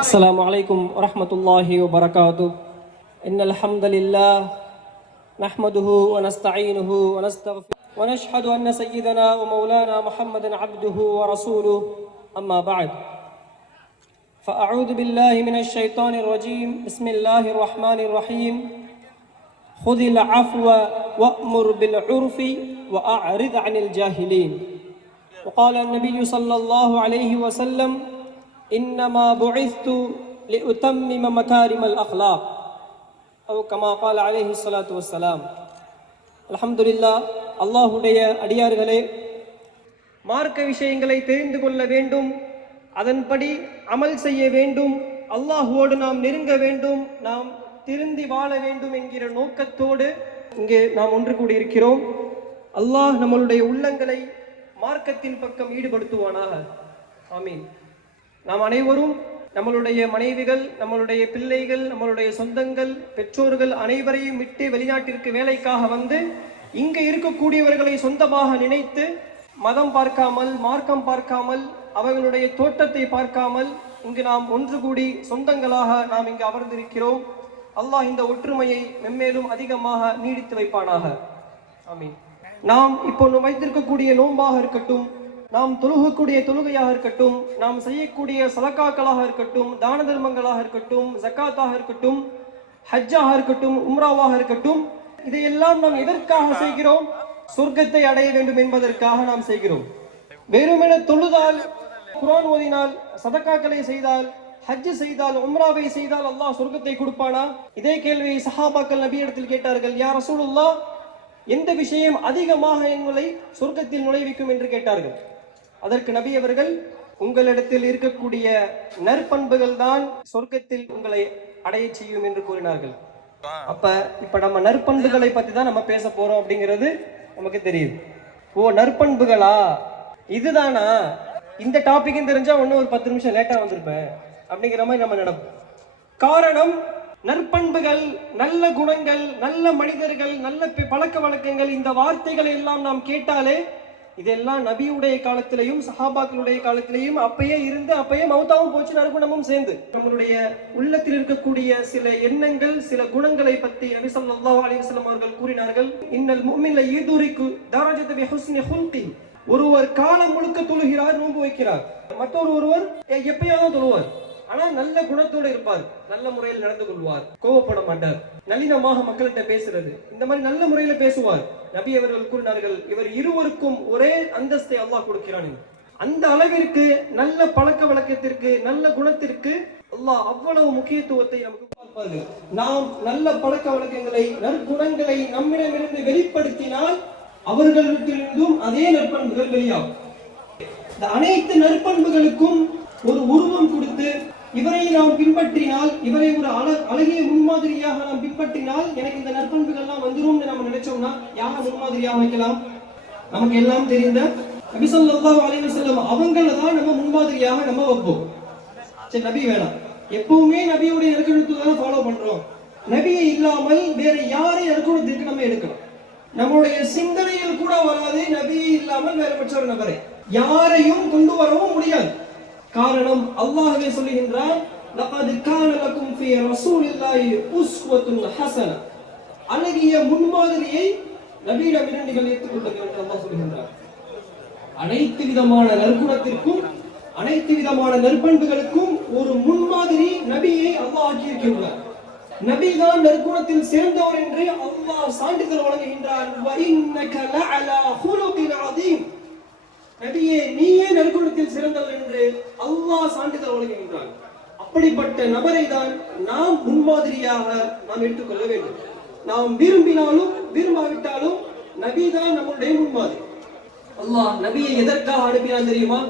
السلام عليكم ورحمة الله وبركاته. إن الحمد لله نحمده ونستعينه ونستغفره ونشهد أن سيدنا ومولانا محمدا عبده ورسوله. أما بعد فأعوذ بالله من الشيطان الرجيم. بسم الله الرحمن الرحيم. خذ العفو وأمر بالعرف وأعرض عن الجاهلين. وقال النبي صلى الله عليه وسلم: إنما بعثت لأتمم مكارم الأخلاق أو كما قال عليه الصلاة والسلام. அல்ஹம்துலில்லாஹ். அல்லாஹுடைய அடியார்களே, மார்க்க விஷயங்களை தெரிந்து கொள்ள வேண்டும், அதன்படி அமல் செய்ய வேண்டும், அல்லாஹுவோடு நாம் நெருங்க வேண்டும், நாம் திருந்தி வாழ வேண்டும் என்கிற நோக்கத்தோடு இங்கே நாம் ஒன்று கூடியிருக்கிறோம். அல்லாஹ் நம்மளுடைய உள்ளங்களை மார்க்கத்தின் பக்கம் ஈடுபடுத்துவானாக. ஆமீன். நாம் அனைவரும் நம்மளுடைய மனைவிகள், நம்மளுடைய பிள்ளைகள், நம்மளுடைய சொந்தங்கள், பெற்றோர்கள் அனைவரையும் விட்டு வெளிநாட்டிற்கு வேலைக்காக வந்து இங்கே இருக்கக்கூடியவர்களை சொந்தமாக நினைத்து மதம் பார்க்காமல், மார்க்கம் பார்க்காமல், அவர்களுடைய தோற்றத்தை பார்க்காமல் இங்கு நாம் ஒன்று கூடி சொந்தங்களாக நாம் இங்கு அமர்ந்திருக்கிறோம். அல்லாஹ் இந்த ஒற்றுமையை மென்மேலும் அதிகமாக நீடித்து வைப்பானாக. ஆமீன். நாம் இப்போ வைத்திருக்கக்கூடிய நோன்பாக இருக்கட்டும், நாம் தொழுகக்கூடிய தொழுகையாக இருக்கட்டும், நாம் செய்யக்கூடிய சலக்காக்களாக இருக்கட்டும், தான தர்மங்களாக இருக்கட்டும், ஜக்காத்தாக இருக்கட்டும், ஹஜ்ஜாக இருக்கட்டும், உம்ராவாக இருக்கட்டும், இதையெல்லாம் நாம் எதற்காக செய்கிறோம்? சொர்க்கத்தை அடைய வேண்டும் என்பதற்காக நாம் செய்கிறோம். வெறுமென தொழுதால், குர்ஆன் ஓதினால், சதக்காக்களை செய்தால், ஹஜ் செய்தால், உம்ராவை செய்தால் அல்லாஹ் சொர்க்கத்தை கொடுப்பானா? இதே கேள்வியை சஹாபாக்கள் நபியிடத்தில் கேட்டார்கள். யா ரசூலுல்லாஹ், எந்த விஷயம் அதிகமாக எங்களை சொர்க்கத்தில் நுழைவிக்கும் என்று கேட்டார்கள். அதற்கு நபி அவர்கள், உங்களிடத்தில் இருக்கக்கூடிய நற்பண்புகள் தான் சொர்க்கத்தில் உங்களை அடைய செய்யும் என்று கூறினார்கள். இப்ப நம்ம நற்பண்புகளை பத்தி தான் நம்ம பேச போறோம் அப்படிங்கிறது நமக்கு தெரியுது. ஓ, நற்பண்புகளா இதுதானா? இந்த டாபிக் தெரிஞ்சா ஒன்னும் ஒரு 10 நிமிஷம் லேட்டா வந்திருப்பேன் அப்படிங்கிற மாதிரி நம்ம நினைப்போம். காரணம், நற்பண்புகள், நல்ல குணங்கள், நல்ல மனிதர்கள், நல்ல பழக்க வழக்கங்கள், இந்த வார்த்தைகளை எல்லாம் நாம் கேட்டாலே இதெல்லாம் நபியுடைய காலத்திலையும் சஹாபாக்களுடைய காலத்திலையும் அப்பயே இருந்து அப்பயே மௌத்தாவும் போச்சு, நற்குணமும் சேர்ந்து. நம்மளுடைய உள்ளத்தில் இருக்கக்கூடிய சில எண்ணங்கள், சில குணங்களை பற்றி நபி ஸல்லல்லாஹு அலைஹி வஸல்லம் அவர்கள் கூறினார்கள். இன்னல் முஃமின யதுரிகு தரஜத பிஹுஸ்னி ஹுல்கி. ஒருவர் காலம் முழுக்க தொழுகிறார், நோன்பு வைக்கிறார். ஒருவர் எப்பயாவது தொழுவார், ஆனா நல்ல குணத்தோடு இருப்பார், நல்ல முறையில் நடந்து கொள்வார், கோவப்பட மாட்டார், நளினமாக மக்கள்கிட்ட பேசுறது, இந்த மாதிரி நல்ல முறையில பேசுவார். நபி அவர்கள் கூறினார்கள், இவர் இருவருக்கும் ஒரே அந்தஸ்தை அல்லாஹ் கொடுக்கிறான். அந்த அளவிற்கு நல்ல பழக்க வழக்கத்திற்கு, நல்ல குணத்திற்கு அல்லாஹ் அவ்வளவு முக்கியத்துவத்தை நமக்கு பார்ப்பாரு. நாம் நல்ல பழக்க வழக்கங்களை, நற்குணங்களை நம்மிடமிருந்து வெளிப்படுத்தினால் அவர்களிடத்திலிருந்தும் அதே நற்பண்புகள் வெளியாகும். இந்த அனைத்து நற்பண்புகளுக்கும் ஒரு உருவம் கொடுத்து இவரை நாம் பின்பற்றினால், இவரை ஒரு அழகிய முன்மாதிரியாக நாம் பின்பற்றினால் எனக்கு இந்த நற்பண்புகள்லாம் வந்துரும் நம்ம நினைச்சோம்னா யாரை முன்மாதிரியாக வைக்கலாம்? நமக்கு எல்லாம் தெரிந்த நபி ஸல்லல்லாஹு அலைஹி வஸல்லம் அவங்கள தான் நம்ம முன்மாதிரியாக நம்ம வைப்போம். சரி, நபி வேணாம், எப்பவுமே நபியுடைய நற்குணத்தை தான் ஃபாலோ பண்றோம். நபியை இல்லாமல் வேற யாரை நற்குணத்திற்கு நம்ம எடுக்கணும்? நம்மளுடைய சிந்தனையில் கூட வராது நபியை இல்லாமல் வேற மற்றொரு நபரை யாரையும் கொண்டு வரவும் முடியாது. காரணம், அல்லாஹ்வே சொல்லுகின்றான், லகத் கான லகும் ஃபீ ரசூலில்லாஹி உஸ்வத்துன் ஹஸனா. அழகிய முன்மாதிரியை நபியிடமிருந்து நீங்கள் ஏற்றுக்கொள்ளுங்கள் என்று அல்லாஹ் சொல்லுகின்றார். அனைத்து விதமான நற்குணத்திற்கும், அனைத்து விதமான நற்பண்புகளுக்கும் ஒரு முன்மாதிரி நபியை அல்லாஹ் ஆக்கியிருக்கின்றார். நபிதான் நற்குணத்தில் சிறந்தவர் என்று அல்லாஹ் சான்றிதழ் வழங்குகின்றார். வ இன்னக லஅலா ஹுலுகின் அதீம். நபியே, நீயே நற்குணத்தில் சிறந்தவர் என்று அல்லாஹ் சான்றிதழ் வழங்குகின்றார். அப்படிப்பட்ட நபரை தான் நாம் முன்மாதிரியாக நாம் எடுத்துக்கொள்ள வேண்டும். நாம் விரும்பினாலும் விரும்பாவிட்டாலும் நபிதான் நம்முடைய முன்மாதிரி. அல்லாஹ் நபியை எதற்காக அனுப்பினான் தெரியுமா?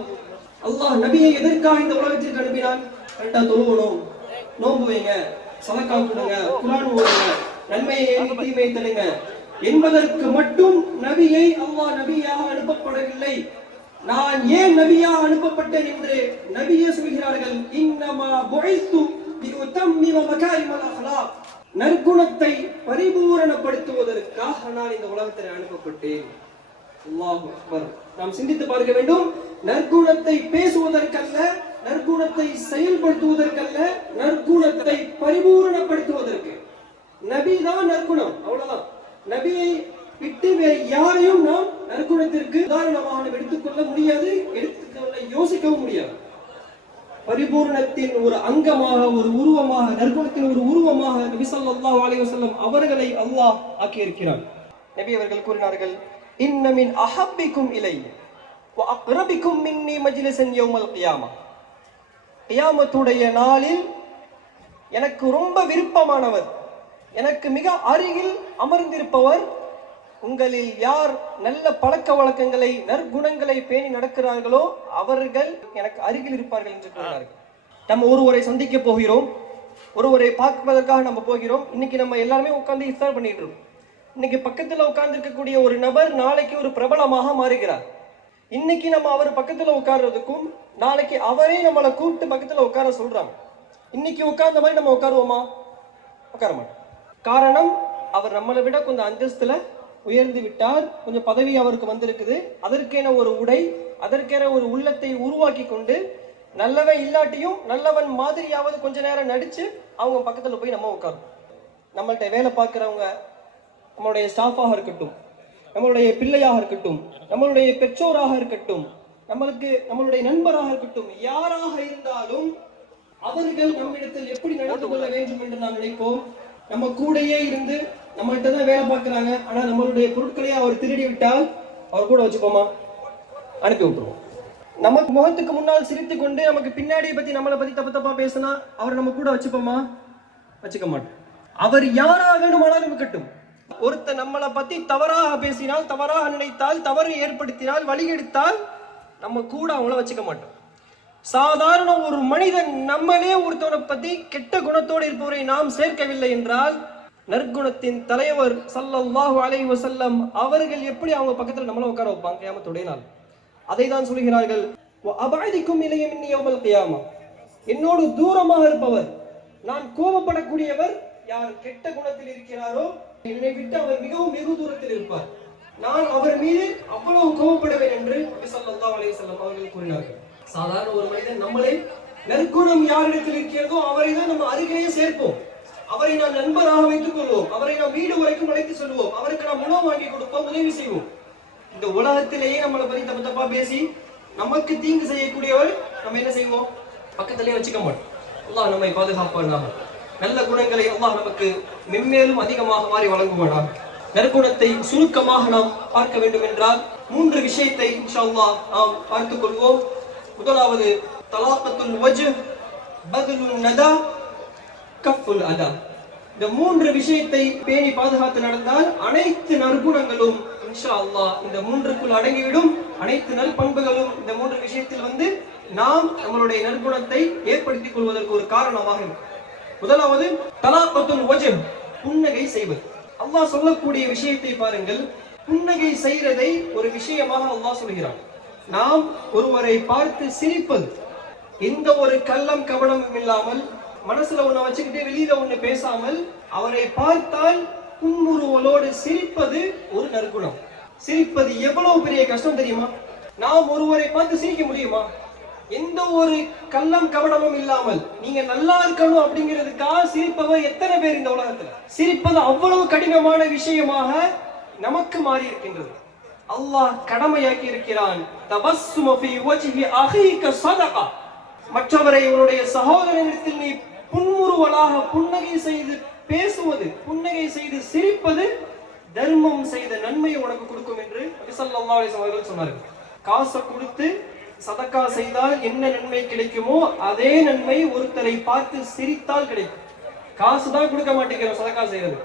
அல்லாஹ் நபியை எதற்காக இந்த உலகத்திற்கு அனுப்பினான்? கரெக்டா தொழுவணும், நோன்பு வைங்க, சதக்கா கொடுங்க, குர்ஆன் ஓதுங்க, நன்மையை தீமையை தடுங்க என்பதற்கு மட்டும் நபியை அல்லாஹ் நபியாக அனுப்பப்படவில்லை. நான் ஏன் நபியாக அனுப்பப்பட்டேன் என்று நபியே சொல்கிறார்கள். இன்னமா புஇஸ்து லியுதம்மிம மகாரிமல் அக்லாக். நற்குணத்தை பரிபூரணப்படுத்துவதற்காக நான் இந்த உலகத்தில் அனுப்பப்பட்டேன். அல்லாஹ் அக்பர். நாம் சிந்தித்து பார்க்க வேண்டும். நற்குணத்தை பேசுவதற்கல்ல, நற்குணத்தை செயல்படுத்துவதற்கல்ல, நற்குணத்தை பரிபூரணப்படுத்துவதற்கு. நபி தான் நற்குணம், அவ்வளவுதான். நபியை விட்டு வேறு யாரையும் நாம் நற்குணத்திற்கு உதாரணமாக எடுத்துக்கொள்ள முடியாது, எடுத்துக்கொள்ள யோசிக்கவும் முடியாது. பரிபூர்ணத்தின் ஒரு அங்கமாக, ஒரு உருவமாக, நற்குணத்தின் ஒரு உருவமாக நபி ஸல்லல்லாஹு அலைஹி வஸல்லம் அவர்களை அல்லாஹ் ஆக்கியிருக்கிறார். நபி அவர்கள் கூறினார்கள், இன்ன மின் அஹப்பிக்கும் இலைய வ அக்ரபிக்கும் மின்னி மஜ்லிஸன் யௌமல் கியாமா. கியாமத்துடைய நாளில் எனக்கு ரொம்ப விருப்பமானவர், எனக்கு மிக அருகில் அமர்ந்திருப்பவர், உங்களில் யார் நல்ல பழக்க வழக்கங்களை, நற்குணங்களை பேணி நடக்கிறார்களோ அவர்கள் எனக்கு அருகில் இருப்பார்கள் என்று கூறினார்கள். நம்ம ஒருவரை சந்திக்க போகிறோம், ஒருவரை பார்ப்பதற்காக நம்ம போகிறோம். இன்னைக்கு நம்ம எல்லாருமே உட்கார்ந்து இஃப்தார் பண்ணிட்டு இருக்கோம். இன்னைக்கு பக்கத்துல உட்கார்ந்து இருக்கக்கூடிய ஒரு நபர் நாளைக்கு ஒரு பிரபலமாக மாறுகிறார். இன்னைக்கு நம்ம அவர் பக்கத்துல உட்கார்றதுக்கும் நாளைக்கு அவரே நம்மளை கூப்பிட்டு பக்கத்துல உட்கார சொல்றாங்க. இன்னைக்கு உட்கார்ந்த மாதிரி நம்ம உட்காருவோமா? உட்கார மாட்டோம். காரணம், அவர் நம்மளை விட கொஞ்சம் அந்தஸ்துல உயர்ந்து விட்டார், கொஞ்சம் பதவி அவருக்கு வந்திருக்குது. அதற்கென ஒரு உடை, அதற்கென ஒரு உள்ளத்தை உருவாக்கி கொண்டு நல்லவன் இல்லாட்டியும் நல்லவன் மாதிரியாவது கொஞ்ச நேரம் நடிச்சு அவங்க பக்கத்துல போய் நம்ம உட்காரும். நம்மள்ட்ட வேலை பார்க்கிறவங்க, நம்மளுடைய ஸ்டாஃபாக இருக்கட்டும், நம்மளுடைய பிள்ளையாக இருக்கட்டும், நம்மளுடைய பெற்றோராக இருக்கட்டும், நம்மளுடைய நண்பராக இருக்கட்டும், யாராக இருந்தாலும் அவர்கள் நம்மிடத்தில் எப்படி நடந்து கொள்ள வேண்டும் என்று நாம் நினைப்போம். நம்ம கூடையே இருந்து நம்மள்கிட்ட தான் வேலை பார்க்கிறாங்க, ஆனா நம்மளுடைய பொருட்களையே அவர் திருடி விட்டால் அவர் கூட வச்சுப்போமா? அனுப்பி விட்டுருவோம். நமக்கு முகத்துக்கு முன்னால் சிரித்து கொண்டு நமக்கு பின்னாடியை பத்தி, நம்மளை பத்தி தப்பு தப்பா பேசினா அவர் நம்ம கூட வச்சுப்போமா? வச்சுக்க மாட்டோம். அவர் யாராக வேணுமானாலும் இருக்கட்டும். ஒருத்தர் நம்மளை பத்தி தவறாக பேசினால், தவறாக நினைத்தால், தவறு ஏற்படுத்தினால், வழிகெடுத்தால் நம்ம கூட அவங்கள வச்சுக்க மாட்டோம். சாதாரண ஒரு மனிதன் நம்மளே ஒருத்தவனை பத்தி கெட்ட குணத்தோடு இருப்பவரை நாம் சேர்க்கவில்லை என்றால், நற்குணத்தின் தலைவர் ஸல்லல்லாஹு அலைஹி வஸல்லம் அவர்கள் எப்படி அவங்க பக்கத்துல நம்மள உட்கார வைப்பாங்க கியாமத்துடைய நாள்? அதை தான் சொல்கிறார்கள், அபஅதிக்கும் இலைய மின்னி யௌமல் கியாமா. என்னோடு தூரமாக இருப்பவர், நான் கோபப்படக்கூடியவர் யார் கெட்ட குணத்தில் இருக்கிறாரோ என்னை விட்டு அவர் மிகவும் வெகு தூரத்தில் இருப்பார். நான் அவர் மீது அவ்வளவு கோபப்படுவேன் என்று நபி ஸல்லல்லாஹு அலைஹி வஸல்லம் அவர்கள் கூறினார்கள். சாதாரண ஒரு மனிதன் நம்மளை நற்குணம் யாரிடத்தில் இருக்கிறதோ அவரை தான் நம்ம அருகிலேயே சேர்ப்போம். அவரை நாம் நண்பராக வைத்துக் கொள்வோம். அவரை நாம் வீடு வரைக்கும் அழைத்து சொல்லுவோம். அவருக்கு நாம் உணவு வாங்கி கொடுப்போம், உதவி செய்வோம். இந்த உலகத்திலேயே நம்மளை பத்தி தப்பு தப்பா பேசி நமக்கு தீங்கு செய்யக்கூடியவர் நம்ம என்ன செய்வோம்? பக்கத்திலேயே வச்சுக்க மாட்டோம். அல்லாஹ் நம்மை பாதுகாப்பானாக. நல்ல குணங்களை அல்லாஹ் நமக்கு மென்மேலும் அதிகமாக மாறி வழங்குவானாக. நற்குணத்தை சுருக்கமாக நாம் பார்க்க வேண்டும் என்றால் 3 விஷயத்தை இன்ஷா அல்லாஹ் நாம் பார்த்துக் கொள்வோம். முதலாவது, தலாக்கத்துல் வஜ், பத்லுன் நதா, கஃபுல் அதா. இந்த 3 விஷயத்தை பேணி பாதுகாத்து நடந்தால் அனைத்து நற்குணங்களும் இன்ஷா அல்லாஹ் இந்த 3க்குள் அடங்கிவிடும். அனைத்து நற்பண்புகளும் இந்த 3 விஷயத்தில் நாம் நம்மளுடைய நற்குணத்தை ஏற்படுத்திக் கொள்வதற்கு ஒரு காரணமாக இருக்கும். முதலாவது, தலாக்கத்துல் வஜ், புன்னகை செய்வது. அல்லாஹ் சொல்லக்கூடிய விஷயத்தை பாருங்கள். புன்னகை செய்வதை ஒரு விஷயமாக அல்லாஹ் சொல்கிறான். நாம் ஒருவரை பார்த்து சிரிப்பது, எந்த ஒரு கள்ளம் கபடமும் இல்லாமல், மனசுல ஒண்ணு வச்சுக்கிட்டு வெளியில ஒண்ணு பேசாமல், அவரை பார்த்தால் புன்முறுவலோடு சிரிப்பது ஒரு நற்குணம். சிரிப்பது எவ்வளவு பெரிய கஷ்டம் தெரியுமா? நாம் ஒருவரை பார்த்து சிரிக்க முடியுமா? எந்த ஒரு கள்ளம் கபடமும் இல்லாமல் நீங்க நல்லா இருக்கணும் அப்படிங்கிறதுக்காக சிரிப்பவர் எத்தனை பேர் இந்த உலகத்துல? சிரிப்பது அவ்வளவு கடினமான விஷயமாக நமக்கு மாறி இருக்கின்றது. அல்லாஹ் கடமையாக்கி இருக்கிறான். தபஸ்ஸுமு ஃபீ வஜ்ஹி அஹீக ஸதகா. மற்றவரை உன்னுடைய சகோதரனிடத்தில் நீ புன்முறுவலாக புன்னகை செய்து பேசுவது, புன்னகை செய்து சிரிப்பது தர்மம் செய்த நன்மையை உனக்கு கொடுக்கும் என்று நபி ஸல்லல்லாஹு அலைஹி வஸல்லம் அவர்கள் சொன்னார்கள். காசை கொடுத்து சதக்கா செய்தால் என்ன நன்மை கிடைக்குமோ அதே நன்மை ஒருத்தரை பார்த்து சிரித்தால் கிடைக்கும். காசு தான் கொடுக்க மாட்டேங்கிறோம் சதக்கா செய்யறது,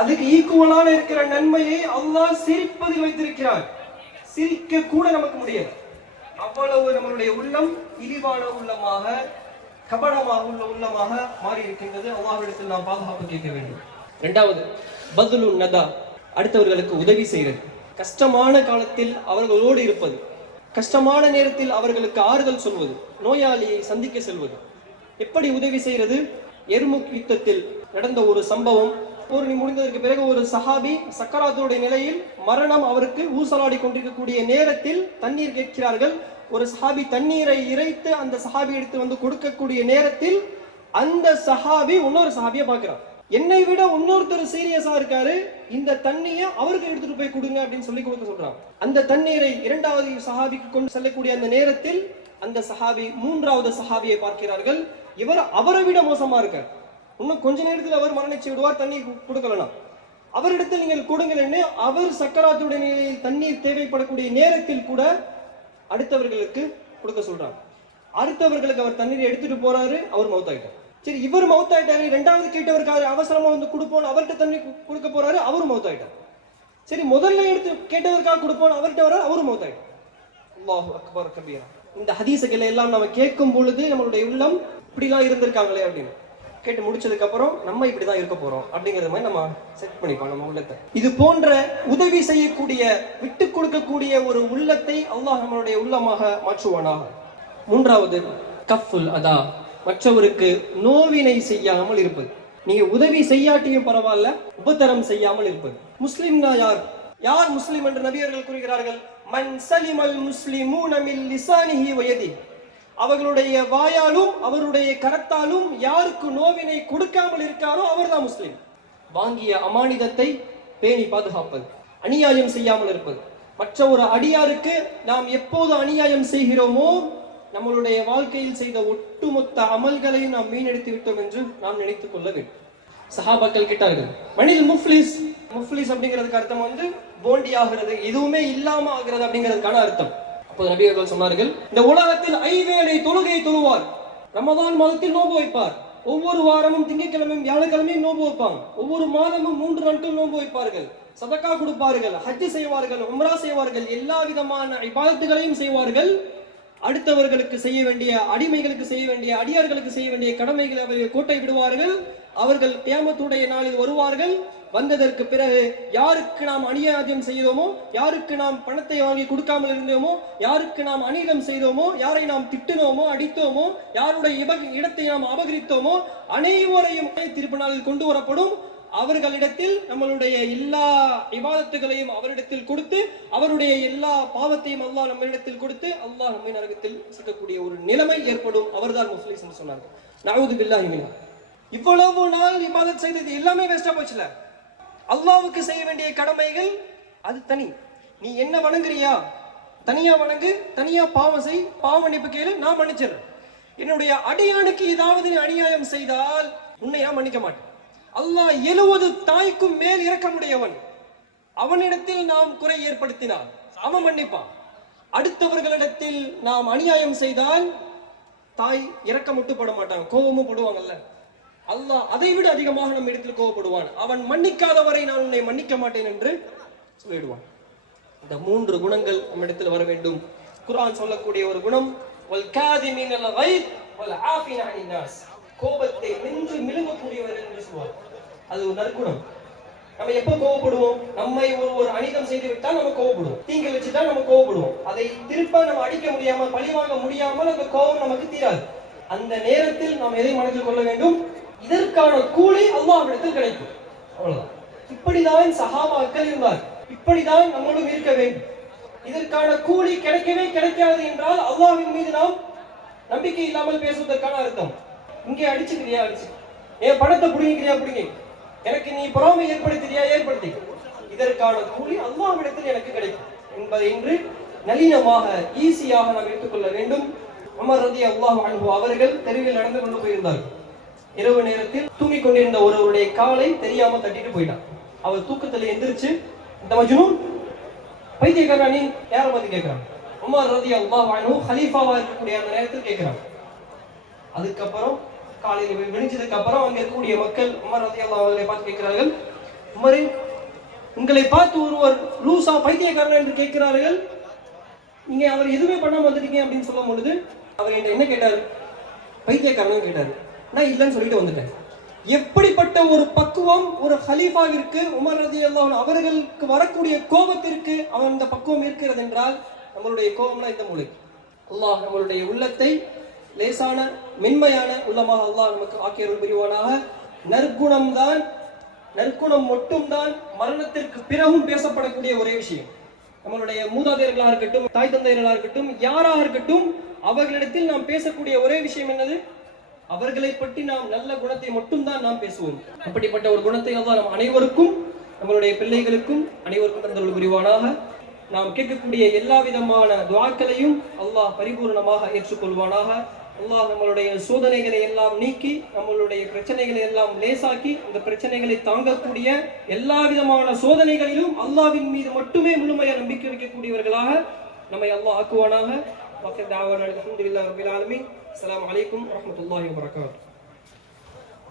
அதுக்கு ஈக்குவலான இருக்கிற நன்மையை அல்லாஹ் சிரிப்பதில் வைத்திருக்கிறார். சிரிக்க கூட நமக்கு முடியாது. அவ்வளவு நம்மளுடைய உள்ளம் இழிவான உள்ளமாக, கபடமாக உள்ள உள்ளமாக மாறி இருக்கின்றது. அல்லாஹ்விடத்தில் நாம் பாதுகாப்பு கேட்க வேண்டும். இரண்டாவது, பத்லுன் நதா, அடுத்தவர்களுக்கு உதவி செய்வது. கஷ்டமான காலத்தில் அவர்களோடு இருப்பது, கஷ்டமான நேரத்தில் அவர்களுக்கு ஆறுதல் சொல்வது, நோயாளியை சந்திக்க செல்வது. எப்படி உதவி செய்யறது? எர்முக் யுத்தத்தில் நடந்த ஒரு சம்பவம். போர் முடிந்ததற்கு பிறகு ஒரு சஹாபி சக்கராத்துடைய நிலையில், மரணம் அவருக்கு ஊசலாடி கொண்டிருக்கக்கூடிய நேரத்தில் தண்ணீர் கேட்கிறார்கள். ஒரு சஹாபி தண்ணீரை இறைத்து அந்த சஹாபி எடுத்து வந்து கொடுக்கக்கூடிய நேரத்தில் அந்த சஹாபி இன்னொரு சஹாபியை பார்க்கிறான். என்னை விட இன்னொருத்தர் சீரியஸா இருக்காரு, இந்த தண்ணியை அவருக்கு எடுத்துட்டு போய் கொடுங்க அப்படின்னு சொல்லி கொடுக்க சொல்றான். அந்த தண்ணீரை இரண்டாவது சஹாபிக்கு கொண்டு செல்லக்கூடிய அந்த நேரத்தில் அந்த சஹாபி மூன்றாவது சஹாபியை பார்க்கிறார்கள். இவர் அவரை விட மோசமா இருக்கார். இன்னும் கொஞ்ச நேரத்தில் அவர் மரணிச்சு விடுவார், தண்ணி கொடுக்கலாம். அவரிடத்தில் நீங்கள் கொடுங்கள். அவர் சக்கராத்துடைய நிலையில் தண்ணீர் தேவைப்படக்கூடிய நேரத்தில் கூட அடுத்தவர்களுக்கு கொடுக்க சொல்றாங்க. அடுத்தவர்களுக்கு அவர் தண்ணீரை எடுத்துட்டு போறாரு, அவர் மௌத்தாயிட்டார். சரி, இவர் மௌத்தாயிட்டாரு. இரண்டாவது கேட்டவருக்காரு அவசரமா வந்து கொடுப்போம், அவர்கிட்ட தண்ணி கொடுக்க போறாரு, அவரும் மௌத்தாயிட்டார். சரி, முதல்ல எடுத்து கேட்டவருக்காக கொடுப்போம், அவர்கிட்ட வர அவரும் மௌத்தாயிட்டார். அல்லாஹு அக்பர் கபீரா. இந்த ஹதீஸுகளை எல்லாம் நம்ம கேட்கும் பொழுது நம்மளுடைய உள்ளம் இப்படிலாம் இருந்திருக்காங்களே அப்படின்னு கேட்டு முடிச்சதுக்கு அப்புறம் நம்ம இப்படிதான் இருக்க போறோம் அப்படிங்கறது மாதிரி நம்ம செட் பண்ணிப்போம் நம்ம உள்ளத்தை. இது போன்ற உதவி செய்யக்கூடிய, விட்டு கொடுக்கக்கூடிய ஒரு உள்ளத்தை அல்லாஹ் நம்மளுடைய உள்ளமாக மாற்றுவானாக. மூன்றாவது கஃபுல் அதா, மற்றவருக்கு நோவினை செய்யாமல் இருப்பது. நீங்க உதவி செய்யாட்டியும் பரவாயில்ல, உபத்தரம் செய்யாமல் இருப்பது. முஸ்லிம்னா யார்? யார் முஸ்லிம் என்று நபி அவர்கள் கூறுகிறார்கள், மன் சலிமல் முஸ்லிமூன மின் லிசானிஹி வ யதிஹி, அவர்களுடைய வாயாலும் அவருடைய கரத்தாலும் யாருக்கு நோவினை கொடுக்காமல் இருக்காரோ அவர்தான் முஸ்லிம். வாங்கிய அமானிதத்தை பேணி பாதுகாப்பது, அநியாயம் செய்யாமல் இருப்பது. மற்ற ஒரு அடியாருக்கு நாம் எப்போது அநியாயம் செய்கிறோமோ நம்மளுடைய வாழ்க்கையில் செய்த ஒட்டுமொத்த அமல்களையும் நாம் மீனெடுத்து விட்டோம் என்று நாம் நினைத்துக் கொள்ள வேண்டும். சஹாபாக்கள் கேட்டார்கள், மனில் முஃப்லிஸ். முஃப்லிஸ் அப்படிங்கிறதுக்கு அர்த்தம் வந்து போண்டி ஆகிறது, எதுவுமே இல்லாம ஆகிறது அப்படிங்கிறதுக்கான அர்த்தம். அப்போது நபி அவர்கள் சொன்னார்கள், இந்த உலகத்தில் 5 வேளை தொழுகை தொழுவார், ரமதான் மாதத்தில் நோன்பு வைப்பார், ஒவ்வொரு வாரமும் திங்கட்கிழமையும் வியாழக்கிழமையும் நோன்பு வைப்பாங்க, ஒவ்வொரு மாதமும் 3 நாட்கள் நோன்பு வைப்பார்கள், சதக்கா கொடுப்பார்கள், ஹஜ் செய்வார்கள், உம்ரா செய்வார்கள், எல்லா விதமான இபாதத்துகளையும் செய்வார்கள். அடுத்தவர்களுக்கு செய்ய வேண்டிய, அடிமைகளுக்கு செய்ய வேண்டிய, அடியார்களுக்கு செய்ய வேண்டிய கடமைகளை அவர்கள் கோட்டை விடுவார்கள். அவர்கள் கியாமத்துடைய நாளில் வருவார்கள். வந்ததற்கு பிறகு யாருக்கு நாம் அநியாயம் செய்தோமோ, யாருக்கு நாம் பணத்தை வாங்கி கொடுக்காமல் இருந்தோமோ, யாருக்கு நாம் அநீதம் செய்தோமோ, யாரை நாம் திட்டினோமோ, அடித்தோமோ, யாருடைய இடத்தை நாம் அபகரித்தோமோ, அனைவரையும் தீர்ப்பு நாளில் கொண்டு வரப்படும். அவர்களிடத்தில் நம்மளுடைய எல்லா இபாதத்துகளையும் அவரிடத்தில் கொடுத்து, அவருடைய எல்லா பாவத்தையும் அல்லாஹ் நம்மிடத்தில் கொடுத்து, அல்லாஹ் நம்மை நரகத்தில் சிக்கக்கூடிய ஒரு நிலைமை ஏற்படும். அவர்தான் முஃப்லிஸ் என்று சொன்னார்கள். நஊது பில்லாஹி மின்ஹு. இவ்வளவு நாள் இபாதத் செய்தது எல்லாமே வேஸ்டா போச்சுல. அல்லாஹ்வுக்கு செய்ய வேண்டிய கடமைகள் அது தனி. நீ என்ன வணங்குறியா, தனியா வணங்கு, தனியா பாவம் செய், பாவ மன்னிப்பு கேளு, நான் மன்னிச்சிடுறேன். என்னுடைய அடியானுக்கு ஏதாவது அநியாயம் செய்தால் உன்னை நான் மன்னிக்க மாட்டேன். அல்லாஹ் 70 தாய்க்கும் மேல் இரக்கமுடையவன். அவனிடத்தில் நாம் குறை ஏற்படுத்தினால் அவன் மன்னிப்பான். அடுத்தவர்களிடத்தில் நாம் அநியாயம் செய்தால் தாய் இரக்கம் விட்டு பட மாட்டாங்க, கோபமும் படுவாங்கல்ல. அல்லாஹ் அதை விட அதிகமாக நம்ம இடத்தில் கோபப்படுவான். அவன் மன்னிக்காதவரை நான் உன்னை மன்னிக்க மாட்டேன் என்று சொல்லிடுவான். இந்த 3 குணங்கள் நம்ம இடத்தில் வர வேண்டும். குர்ஆன் சொல்லக்கூடிய ஒரு குணம், வல் காதிமினல் கைத் வல் ஆஃபின அனின் நாஸ், கோபத்தை வென்று மிழுங்கக்கூடியவர்கள் என்று சொல்வார். அது ஒரு நற்குணம். நம்ம எப்ப கோபப்படுவோம்? நம்மை ஒரு அநீதம் செய்து விட்டால் நம்ம கோபப்படுவோம், தீங்கு வச்சுட்டா நம்ம கோபப்படுவோம். அதை திருப்ப நம்ம அடிக்க முடியாமல், பழிவாங்க முடியாமல் அந்த கோபம் நமக்கு தீராது. அந்த நேரத்தில் நாம் எதை மனதில் கொள்ள வேண்டும்? இதற்கான கூலி அல்லாஹ்விடத்தில் கிடைக்கும். அவ்வளவுதான். இப்படிதான் சஹாபாக்கள் இருந்தார், இப்படிதான் நம்மளும் இருக்க வேண்டும். இதற்கான கூலி கிடைக்கவே கிடைக்காது என்றால் அல்லாஹ்வின் மீது நாம் நம்பிக்கை இல்லாமல் பேசுவதற்கான அர்த்தம். இங்கே அடிச்சுக்கிறியா அடிச்சு, என் பணத்தை புடிங்கிறியா புடிங்க, எனக்கு நீ பொறாமை ஏற்படுத்தியா ஏற்படுத்தி, இதற்கான கூலி அல்லாஹ்விடத்தில் எனக்கு கிடைக்கும் என்பதை இன்று நளினமாக ஈஸியாக நாம் எடுத்துக்கொள்ள வேண்டும். உமர் ரலியல்லாஹு அன்ஹு அவர்கள் தெருவில் நடந்து கொண்டு போயிருந்தார்கள். இரவு நேரத்தில் தூங்கிக் கொண்டிருந்த ஒருவருடைய காலை தெரியாம தட்டிட்டு போயிட்டான். அவர் தூக்கத்துல எந்திரிச்சு, இந்த மஜ்னூன், பைத்தியக்காரனா நீ, யாரை பத்தி கேட்கிறான். உமர் ரலியல்லாஹு அன்ஹு ஹலீஃபாவா இருக்கக்கூடிய அந்த நேரத்தில் கேட்கிறான். அதுக்கப்புறம் காலையில் விழிஞ்சதுக்கு அப்புறம் அங்க இருக்கக்கூடிய மக்கள் உமர் ரலியல்லாஹு அவர்களை பார்த்து கேட்கிறார்கள், உமரே, உங்களை பார்த்து ஒருவர் லூசா, பைத்தியக்காரன் என்று கேட்கிறார்கள், நீங்க அவர் எதுவுமே பண்ணாம வந்துட்டீங்க அப்படின்னு சொல்லும் பொழுது அவர் என்ன கேட்டாரு? பைத்தியக்காரன் கேட்டாரு. நான் இல்லைன்னு சொல்லிட்டு வந்துட்டேன். எப்படிப்பட்ட ஒரு பக்குவம் ஒரு ஹலீஃபாவிற்கு, உமர் ரலியல்லாஹு அன்ஹு அவர்களுக்கு வரக்கூடிய கோபத்திற்கு அவன் அந்த பக்குவம் இருக்கிறது என்றால் நம்மளுடைய கோபம்னா இந்த மூளை. அல்லாஹ் நம்மளுடைய உள்ளத்தை லேசான மென்மையான உள்ளமாக அல்லாஹ் நமக்கு ஆக்கியருள் புரிவானாக. நற்குணம் மட்டும்தான் மரணத்திற்கு பிறகும் பேசப்படக்கூடிய ஒரே விஷயம். நம்மளுடைய மூதாதையர்களாக இருக்கட்டும், தாய் தந்தையர்களாக இருக்கட்டும், யாராக இருக்கட்டும், அவர்களிடத்தில் நாம் பேசக்கூடிய ஒரே விஷயம் என்னது? அவர்களை பற்றி நாம் நல்ல குணத்தை மட்டும்தான் நாம் பேசுவோம். அப்படிப்பட்ட ஒரு குணத்தை அல்லாஹ் நம் அனைவருக்கும், நம்மளுடைய பிள்ளைகளுக்கும் அனைவருக்கும் தந்தருள் புரிவானாக. நாம் கேட்கக்கூடிய எல்லா விதமான துஆக்களையும் அல்லாஹ் பரிபூர்ணமாக ஏற்றுக்கொள்வானாக. அல்லாஹ் நம்மளுடைய சோதனைகளை எல்லாம் நீக்கி, நம்மளுடைய பிரச்சனைகளை எல்லாம் லேசாக்கி, அந்த பிரச்சனைகளை தாங்கக்கூடிய எல்லா விதமான சோதனைகளிலும் அல்லாஹ்வின் மீது மட்டுமே முழுமையாக நம்பிக்கை வைக்கக்கூடியவர்களாக நம்மை அல்லாஹ் ஆக்குவானாக. அல்ஹம்துலில்லாஹி ரப்பில் ஆலமீன். அஸ்ஸலாமு அலைக்கும் வரஹ்மத்துல்லாஹி வபரகாத்துஹு.